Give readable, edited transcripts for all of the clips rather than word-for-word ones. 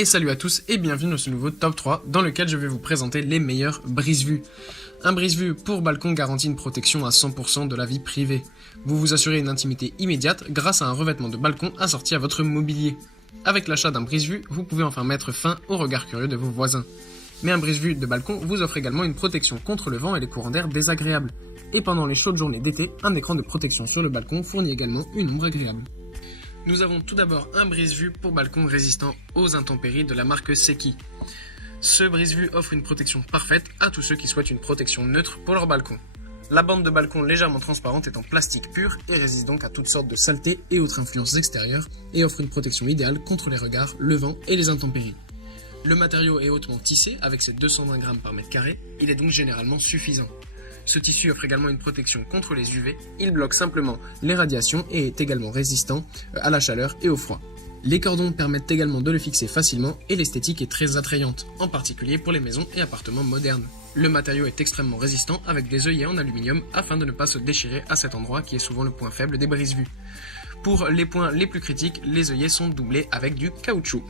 Et salut à tous et bienvenue dans ce nouveau top 3 dans lequel je vais vous présenter les meilleurs brise-vue. Un brise-vue pour balcon garantit une protection à 100% de la vie privée. Vous vous assurez une intimité immédiate grâce à un revêtement de balcon assorti à votre mobilier. Avec l'achat d'un brise-vue, vous pouvez enfin mettre fin au regard curieux de vos voisins. Mais un brise-vue de balcon vous offre également une protection contre le vent et les courants d'air désagréables. Et pendant les chaudes journées d'été, un écran de protection sur le balcon fournit également une ombre agréable. Nous avons tout d'abord un brise-vue pour balcon résistant aux intempéries de la marque Seki. Ce brise-vue offre une protection parfaite à tous ceux qui souhaitent une protection neutre pour leur balcon. La bande de balcon légèrement transparente est en plastique pur et résiste donc à toutes sortes de saletés et autres influences extérieures et offre une protection idéale contre les regards, le vent et les intempéries. Le matériau est hautement tissé avec ses 220 grammes par mètre carré, il est donc généralement suffisant. Ce tissu offre également une protection contre les UV, il bloque simplement les radiations et est également résistant à la chaleur et au froid. Les cordons permettent également de le fixer facilement et l'esthétique est très attrayante, en particulier pour les maisons et appartements modernes. Le matériau est extrêmement résistant avec des œillets en aluminium afin de ne pas se déchirer à cet endroit qui est souvent le point faible des brise-vues. Pour les points les plus critiques, les œillets sont doublés avec du caoutchouc.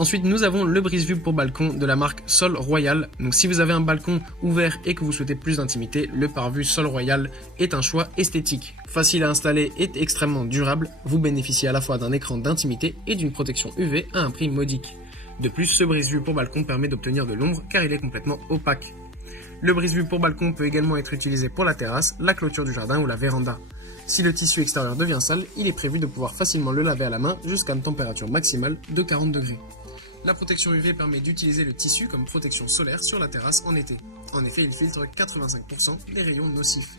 Ensuite, nous avons le brise-vue pour balcon de la marque Sol Royal. Donc si vous avez un balcon ouvert et que vous souhaitez plus d'intimité, le pare-vue Sol Royal est un choix esthétique. Facile à installer et extrêmement durable, vous bénéficiez à la fois d'un écran d'intimité et d'une protection UV à un prix modique. De plus, ce brise-vue pour balcon permet d'obtenir de l'ombre car il est complètement opaque. Le brise-vue pour balcon peut également être utilisé pour la terrasse, la clôture du jardin ou la véranda. Si le tissu extérieur devient sale, il est prévu de pouvoir facilement le laver à la main jusqu'à une température maximale de 40 degrés. La protection UV permet d'utiliser le tissu comme protection solaire sur la terrasse en été. En effet, il filtre 85% des rayons nocifs.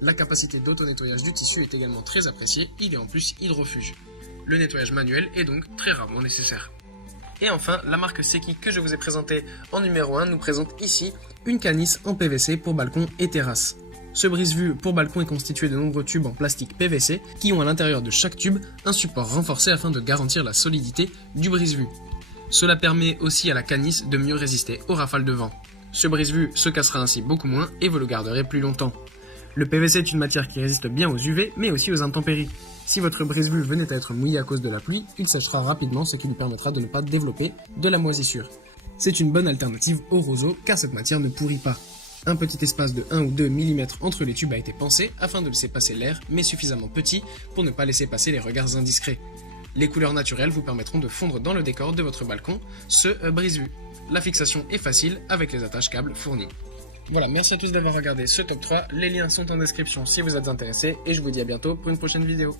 La capacité d'auto-nettoyage du tissu est également très appréciée, il est en plus hydrofuge. Le nettoyage manuel est donc très rarement nécessaire. Et enfin, la marque Seki que je vous ai présentée en numéro 1 nous présente ici une canisse en PVC pour balcon et terrasse. Ce brise-vue pour balcon est constitué de nombreux tubes en plastique PVC qui ont à l'intérieur de chaque tube un support renforcé afin de garantir la solidité du brise-vue. Cela permet aussi à la canisse de mieux résister aux rafales de vent. Ce brise-vue se cassera ainsi beaucoup moins et vous le garderez plus longtemps. Le PVC est une matière qui résiste bien aux UV mais aussi aux intempéries. Si votre brise-vue venait à être mouillé à cause de la pluie, il séchera rapidement ce qui lui permettra de ne pas développer de la moisissure. C'est une bonne alternative au roseau car cette matière ne pourrit pas. Un petit espace de 1 ou 2 mm entre les tubes a été pensé afin de laisser passer l'air mais suffisamment petit pour ne pas laisser passer les regards indiscrets. Les couleurs naturelles vous permettront de fondre dans le décor de votre balcon ce brise-vue. La fixation est facile avec les attaches câbles fournies. Voilà, merci à tous d'avoir regardé ce top 3. Les liens sont en description si vous êtes intéressés et je vous dis à bientôt pour une prochaine vidéo.